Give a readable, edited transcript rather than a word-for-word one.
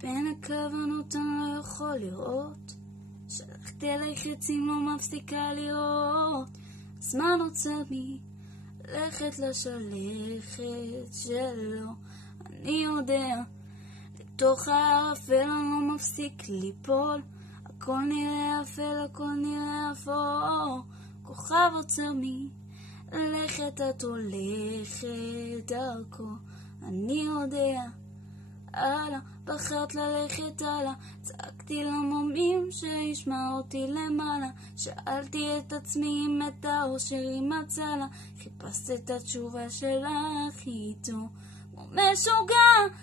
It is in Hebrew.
בין הכוונות אני לא יכול לראות, שלחתי עליי חצים לא מפסיקה לראות. הזמן עוצר בי לכת לשלכת שלו, אני יודע לתוך הערפל אני לא מפסיק ליפול. הכל נראה אפל, הכל נראה אפור, כוכב עוצר בי לכת את הולכת דרכו, אני יודע הלאה, בחרת ללכת הלאה. צעקתי למומים שישמע אותי למעלה, שאלתי את עצמי אם את האושר היא מצלה, חיפשת את התשובה שלך איתו כמו משוגע,